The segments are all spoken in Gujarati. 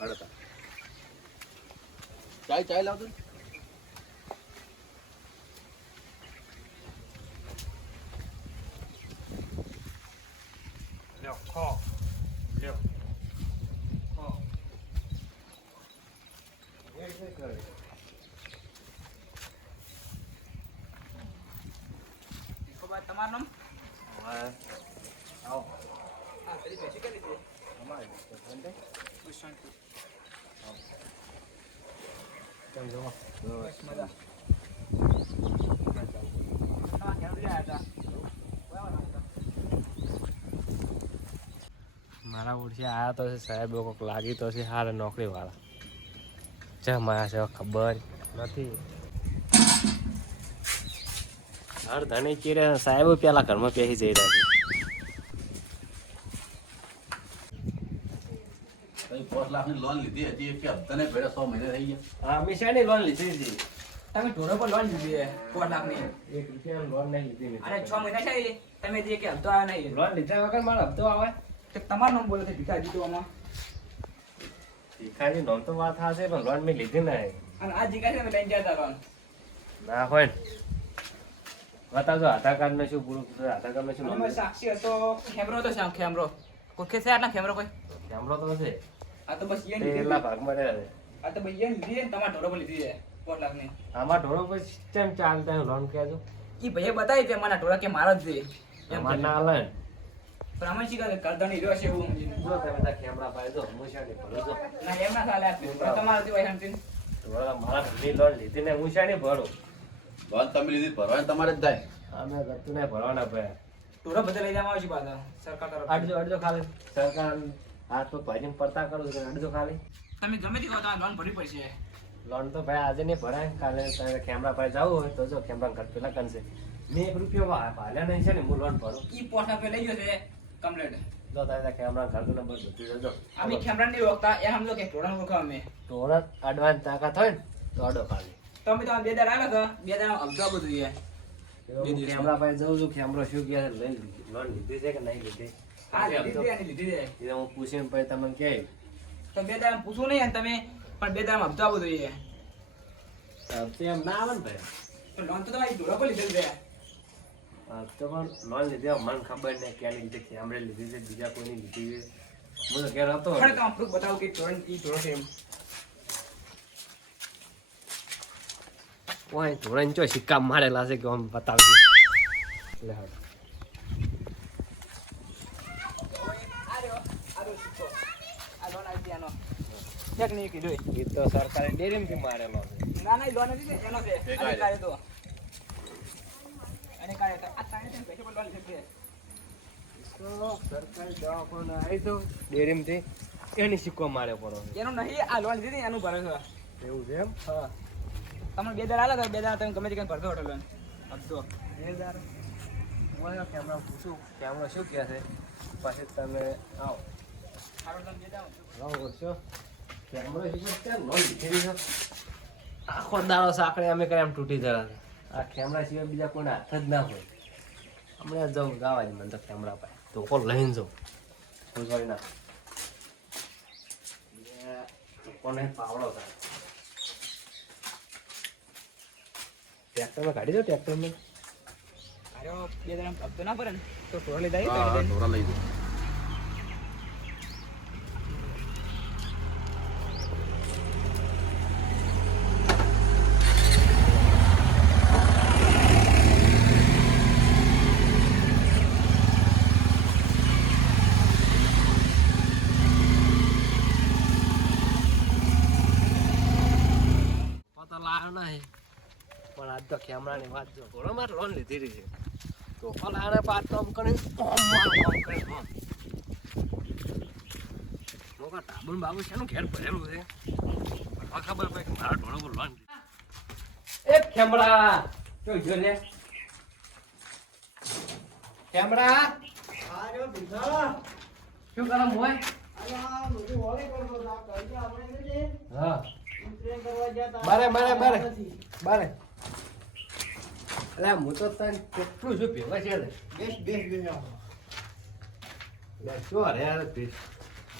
અડતા ચાય ચાય લાવજો. લ્યો ખો. લ્યો. તમારું નામ હવે. આવો. હા પેલી ભેંસી કરી છે? મારા ઓળખી આયા તો છે સાહેબ કોઈક લાગી તો છે હારે નોકરી વાળા મારા છે ખબર નથી. હર ધણી ચીરે સાહેબ, પેલા ઘરમાં પેસી જઈ રહ્યા છે. તઈ પાંચ લાખની લોન લીધી હતી એક કે હપ્તાને ભેળે સો મહિને થઈ ગયા. હા અમે શાની લોન લીધી હતી? તમે ઢોરો પર લોન લીધી છે પોઢ લાખની. એક રૂપિયાની લોન નહીં લીધી મેં. છ મહિના છે તમે જે કે હપ્તો આવ્યો નહીં લોન લીધા વગર મારો હપ્તો આવે? તો તમારું નામ બોલે છે ભીખા જીતો આમાં. ભિખારી નોમ તો વાત હાશે પણ લોન મેં લીધી નહીં. અને આ જીગા છે તમે લઈને ગયા લોન ના હોય બતાવજો આધાર કાર્ડ ને શું પૂરું આધાર કાર્ડ ને શું સાક્ષી હતો ખેમરો હતો છે ખેમરો. કોઈ ખેસે આટલા ખેમરો કોઈ? કેમરો તો છે આ તો બસ તે એટલા ભાગમાં રહ્યા આ તો ભાઈ એ લીધી તમારા ઢોરો પર લીધી છે પોઢ લાખની આમાં ઢોરો પર સિસ્ટમ ચાલતા લોન કહેજો. ઈ ભાઈએ બતાવી કે મને ઢોરા કે મારા જ છે. એમ અમાર. ના હાલે પણ અમે શી કરે? રહ્યો છે એવું. જો તમે કેમરા ભરું જો ના એમ ના ચાલે આ તમારે જ ઢોરા મારા ઘરની લોન લીધી ને ભરું? લોન તમે લીધી ભરવાની તમારે જ થાય. અમે ગતું ને ભરવાના ભાઈ ટોળા બધા લઈ જવા આવશે પાછા સરકાર તરફ અડજો અડજો ખાલી. સરકાર હાથ તો ભાઈને પડતા કરું છું અડજો ખાલી. તમે ગમે તે કહો તમારે લોન ભરવી પડશે. લોન તો ભાઈ આજે નહીં ભરાય કાલે તારે કેમેરા ભાઈ જવું હોય તો જો કેમેરા ઘર પેલા કનસે મેં એક રૂપિયો ભાલ્યા નહીં છે ને હું લોન ભરું. ઈ પોસ્ટ પે લઈ ગયો છે કમ્પ્લેટ જો તારે કેમેરા ઘર નંબર બધું જજો અમે કેમેરા નહીં ઓળખતા એ સમજો કે ઢોરાને ઓળખો અમે. થોડા અડવાન્સ તાકાત હોય ને તો અડો ખાલી. તો અમે તમારે બે દાડા આવ્યા હતા બે દાડા અબજો બધું હું કેમેરા ભાઈ જઉં છું કેમેરો શું ગયા લઈ લોન લીધી છે કે નહીં લીધી? હા પૂછીને પછી તમને તો બે દાડા પૂછવું નહીં તમે પણ બે દાડા અબજો બધું છે હપ્તે એમ ના આવે ને ભાઈ. તો લોન તો તમારી ઢોરા પર લીધેલ છે. હપ્તે પણ લોન લીધી. મને ખબર નહીં ક્યાં લીધી લીધી છે બીજા કોઈની લીધી છે. હું તો ઘેર હતો ખરેખર આમ proof બતાવો કે ઢોરણ ઈ ઢોરો છે એમ. ઓય ધોરણ ચો સિક્કા મારેલા છે કે આમ બતાવજો. આ રહ્યો, આ રહ્યો સિક્કો. આ લોન આવી હતી આનો. ચેક નહીં કીધું એ. તો સરકારે ડેરીમથી મારેલો છે. ના ના લોન નથી એનો છે. કાઢે. તો. આને કાઢે તો. આ તાણે પૈસા પર છે. સરકારી દવાખાને આવી તો ડેરીમથી. એની સિક્કો મારે પડો એનું નહીં આ લોન એનું ભરે છે. એવું છે એમ? હા. તમને બે દર આલે તો બે દર તમે ગમે તે કંઈ ભરતો હોટલ હપ્તો બે હજાર? હું કેમેરા પૂછું કેમેરા શું કહે છે? પછી તમે આવો. સારો લોન બે આવો. શું આખો દાડો સાંકળે અમે કરે એમ તૂટી જરા આ કેમેરા સિવાય બીજા કોઈને હાથ જ ના હોય. હમણાં જાઉં ગાવા જ મને તો કેમેરા પાય તો કોલ લઈને જાઉં. કોઈ કરી ના. કોને પાવડો થાય? ટ્રેક્ટરમાં કાઢી દો ટ્રેક્ટરમાં બે હપ્તો ના ભરે ને. તો ઢોર લઈ જાય હા હા. ઢોરા લઈ દો નહીં પણ આજ તો કેમેરાની વાત જો ઘોડો મારે લોન લીધી રહી છે. તો લાવે પાત તો કરીને મોકા ટાબુન બાબુ શેનું ઘેર ભરેલું છે? ખબર પડે કે મારા ઢોળો પર લોન એ ખેમડા જો જો લે. ખેમડા શું કરો હોય હા. બારે બારે બારે. બારે. અરે હું તો તને કેટલું શું ભેગા છે બેસ બેસ બેસ શું અરે યાર ભેગ.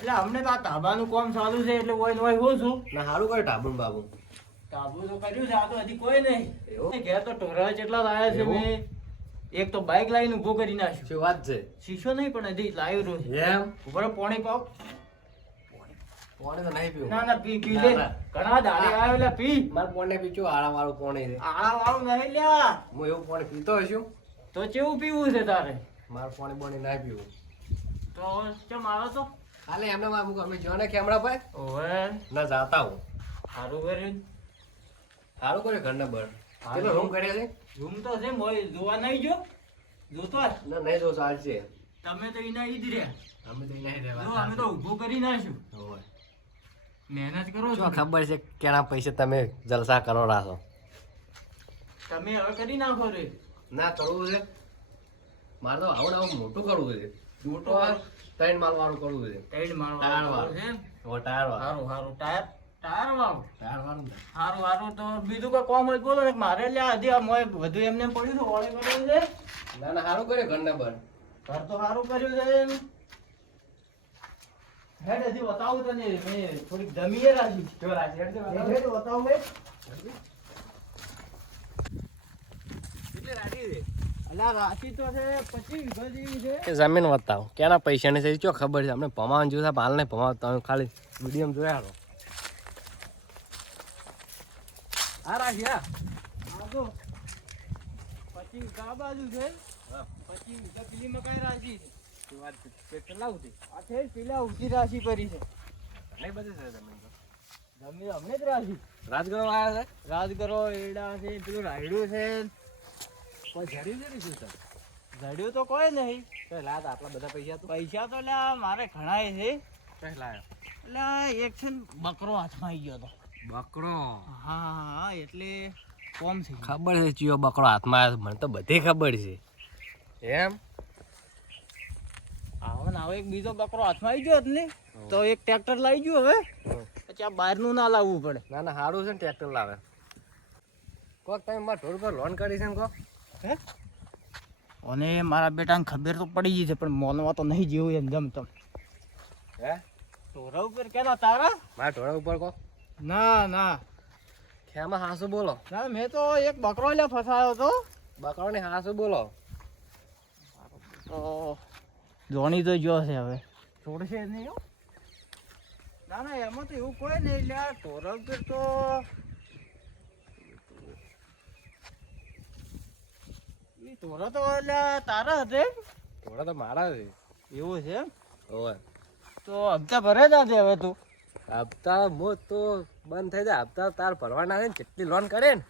એટલે અમને તો આ ધાબાનું કામ ચાલુ છે એટલે ઓય ને ઓય હું છું. ના સારું કરે ઢાબુન બાબુ. ધાબુ તો કર્યું છે આ તો હજી કોઈ નહીં. એવું? ઘેર તો ટોરા જેટલા લાયા છે મેં. એક તો બાઇક લાવીને ઊભો કરી નાખ્યો. શું વાત છે? શીશો નહીં પણ હજી લાવ્યો છે. એમ? ઉપર પોણી પાવ. પોણે તો નહીં પીવું. ના ના પી પી લે. ઘણા દાડે આવ્યો એટલે પી. મારે પોણે પીચું આળા વાળું પોણે છે. આળા વાળું નહીં લ્યા. હું એવું પોણે પીતો હશું? તો કેવું પીવું છે તારે? મારે પોણે બોણે ના પીવું. તો ચમ આવે તો? હાલે એમને માં અમુક અમે જો ને કેમરા ઓવે. ના જાતા હું. સારું કર્યું સારું કરે ઘરના કેટલો રૂમ કર્યા છે? રૂમ તો છે મોય જોવા નહીં જો. જોતો ના નહીં જો ચાલશે તમે તો એના રહ્યા. અમે તો અમે તો ઊભો કરી નાખ્યું. હોય. મહેનત કરો છો ખબર છે કેના પૈસે તમે જલસા કરો રાખો. તમે હવે કરી નાખો રે. ના કરવું છે. મારે તો આવું આવું મોટું કરવું છે. મોટો? ત્રણ માલ વાળું કરવું છે. ત્રણ માલ ટાયર વાળું. છે ટાયર વાળું. સારું સારું ટાયર ટાયર વાળું? ટાયર વાળું સારું સારું તો બીજું કોઈ કોમ હોય બોલો મારે લ્યા હજી આ મોય બધું એમને પડ્યું છે ઓળે કર્યું છે. ના ના સારું કર્યું ઘરના બર ઘર તો સારું કર્યું છે હેડ હજી બતાવું તને મેં થોડીક જમીએ રાખી જો રાજી હેડ હેડ હેડ બતાવું હે કેટલી રાજી છે અલા રાશિ તો છે પચીસ વીઘા જેવી છે. કે જમીન બતાવો કેના પૈસા ને છે ચો ખબર છે? આપણે ભમાવાનું જોયું છે હાલ નહીં ભમાવ તમે ખાલી વીડિયો જોયા હાલો આ રાશી હા. આ જો. પચીસ બાજુ છે? પછી પેલી મકાઈ રાશિ છે? વાત છે. આ છે પેલા ઊંચી રાશિ પડી છે. નહીં બધી છે તમે તો. જમીન અમને જ રાશિ. રાજગઢ આવ્યા રાજગરો એડા છે પેલું રાયડું છે છે કોઈ ઝેરી ઝેરી શું છે જડ્યું તો કોઈ નહીં. તો લાત આટલા બધા પૈસા તો પૈસા તો લ્યા મારે ઘણાય છે. લાયો? એટલે એક છે ને બકરો હાથમાં આવી ગયો હતો બકરો? હા હા એટલે કોમ છે. ખબર છે ચિયો બકરો હાથમાં આવ્યો મને તો બધી ખબર છે. એમ? આવો ને આવો એક બીજો બકરો હાથમાં આવી ગયો ને તો એક ટ્રેક્ટર લાવી ગયો હવે. પછી આ બહારનું ના લાવવું પડે. ના ના સારું છે ને ટ્રેક્ટર લાવે. કોક તમે મારા ઢોર પર લોન કરી છે ને કોક? હે? અને મારા બેટાને ખબર તો પડી ગઈ છે પણ મોનવા તો નહીં જેવું એમ જમ તમ હે? ઢોરા ઉપર કેલા તારા? મારા ઢોર ઉપર કોક? ના ના. ખેમાં હાસુ બોલો. ના મેં તો એક બકરો લે ફસાયો તો. બકરો ને હાસુ બોલો. તો જોણી તો જો છે હવે. છોડશે નહીં ના ના એમાં તો એવું કોઈ નહીં. એટલે આ ઢોરા તો ઈ ઢોરા તો એટલે તારા હતે ઢોરા તો મારા છે. એવું છે એમ? ઓય તો હપ્તા ભરે જ હવે તું? હપ્તા મો તો બંધ થઈ જાય. હપ્તા તાર ભરવાના છે ને. જેટલી લોન કરે ને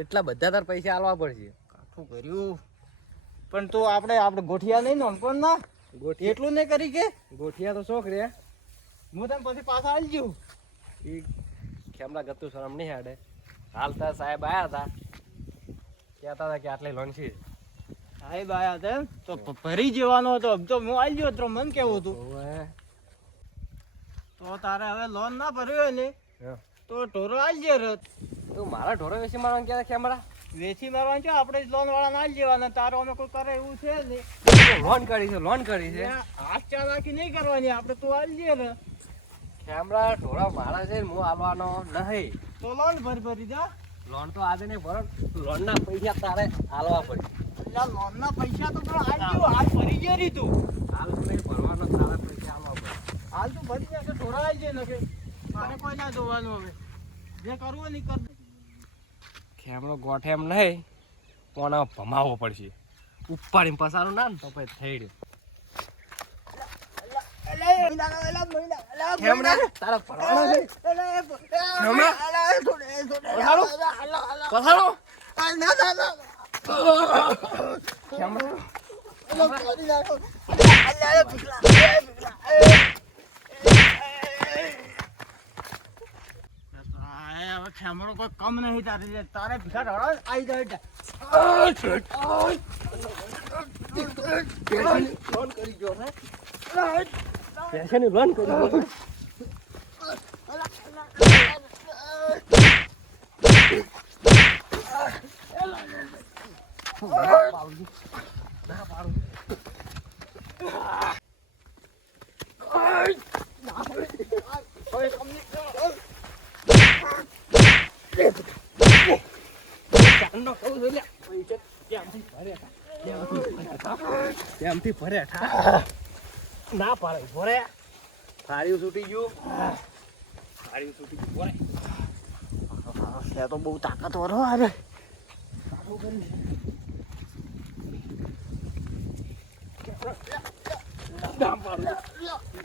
એટલા બધા તાર પૈસા આલવા પડશે. કાઠું કર્યું. પણ તું આપણે આપણે ગોઠિયા નહીં ને પણ ના. ગોઠિયા. એટલું નહીં કરી કે? ગોઠિયા તો શોખ રે. હું તને પછી પાછા આવી જઉં. ઈ ખેમડા ગતું શરમ નહીં હાડે હાલતા સાહેબ આયા હતા કહેતા હતા કે આટલી લોન છે સાહેબ આયા હતા? તો ભરી જવાનો હતો. તો હું આવી ગયો તો મને કેવું હતું? તો તારે હવે લોન ના ભર્યો ને તો ઢોરો આવી ગયો રત તું મારા ઢોરો વિશે મારવાનું કહેતા ખેમડા? વેચી મારવાનું છે આપણે લોન વાળા ના જવાના તારો અમે કોઈ કરે એવું છે નહીં. લોન કરી છે લોન કરી છે. હાથ ચાલાકી નહીં કરવાની આપણે તું જઈએ ને. ખેમડા ઢોળા મારા છે ને હું આવવાનો નહીં. તો લોન ભરી ભરી જા લોન તો આજે નહીં ભરો લોનના પૈસા તારે હાલવા પડે. લોન ના પૈસા તો આવી ગયો હાથ ભરી ગયો રી તું. હાલ નહીં ભરવાનો તારે પૈસા હાલવા પડે. હાલ તું ભરી જાય તો ઢોળા આવી જાય ને કે મારે કોઈ ના જોવાનું હવે. જે કરવું નહીં ને ઈ ગોઠે એમ નહીં, પણ ભમાવવો પડશે. ઉપાડીને પસારું ના ને તો પછી થઈ રહ્યું. ખેમડા તારા ભરવાનો છે ખેમડા પસારો ખેમડા હવે ખેમડો કોઈ કમ નહીં તારી જે તારે ભીખા રડો આવી જાય લોન કરી ગયો ને લોન કરી ગયો છું લે ત્યાંથી ભરે ઠા. ત્યાંથી ભરે ઠા. ત્યાંથી ભરે ઠા. ના પાડે ભરે થાળીઓ છૂટી ગયું થાળીઓ છૂટી ગયું ભરે છે તો બહુ તાકાતવર હો અરે ના પાડે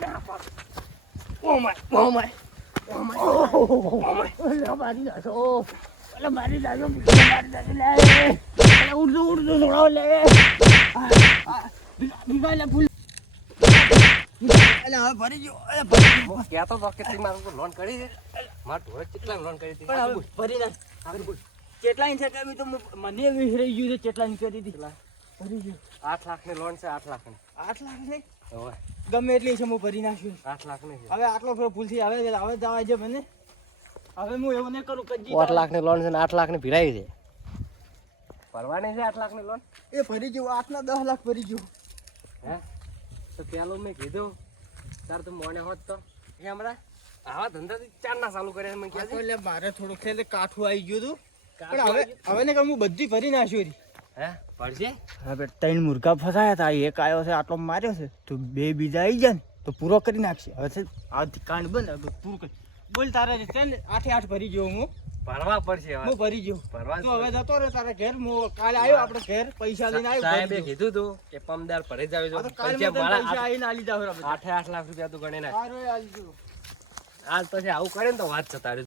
ના પાડે oh my oh my oh my ઓલો મારી નાખો મારી નાખો મારી નાખો લે. ઉડતું ઉડતું હવે ભરી ગયો અરે ભરી કહેતો તો કે મારું લોન કરી દે મારા ઢોરે કેટલા લોન કરી પણ હવે ભરી નાખ આગળ બોલ. કેટલાની છે કે તો મને વિસરાઈ ગયું છે કેટલાની કરી દીધી ભરી ગયું. આઠ લાખની લોન છે આઠ લાખની આઠ લાખ છે? હવે. ગમે એટલી છે હું ભરી નાખ્યું આઠ લાખની હવે આટલો ફેર ભૂલથી આવે હવે જવા મને. હવે હું એવું નહીં કરું કજી આઠ લાખની લોન છે ને આઠ લાખની ભીડાઈ છે. ભરવાની છે આઠ લાખની લોન એ ભરી ગયું આઠ ના દસ લાખ ભરી ગયું. હે? તો પેલો મેં કીધું તાર તો મોને હોત તો. એ હમણાં? આવા ધંધા ચાર ના ચાલુ કર્યા મેં આ એટલે મારે થોડુંક એટલે કાઠું આવી ગયું હતું. પણ હવે હવે ને કે હું બધી ભરી નાખ્યું હતી હે? ભરશે હવે ત્રણ મુર્ગા ફસાયા હતા એક આવ્યો છે આટલો માર્યો છે તો બે બીજા આવી જાય ને તો પૂરો કરી નાખશે. હવે છે આ કાંડ બંધ હવે પૂરું કરી. બોલ તારે ને આઠે આઠ ભરી ગયો હું. ભરવા પડશે હું હવે ભરી ગયો. ભરવા તો હવે. જતો રે તારા ઘેર હું કાલે આવ્યો આપણે ઘેર પૈસા લઈને આવ્યો સાહેબે કીધું તું કે પમદાર ભરે જાવ જો. પૈસા મારા આવીને આલી જાવ આઠે આઠ લાખ રૂપિયા તું ગણે ના આજ પછી આવું કરે ને તો વાત છે તારી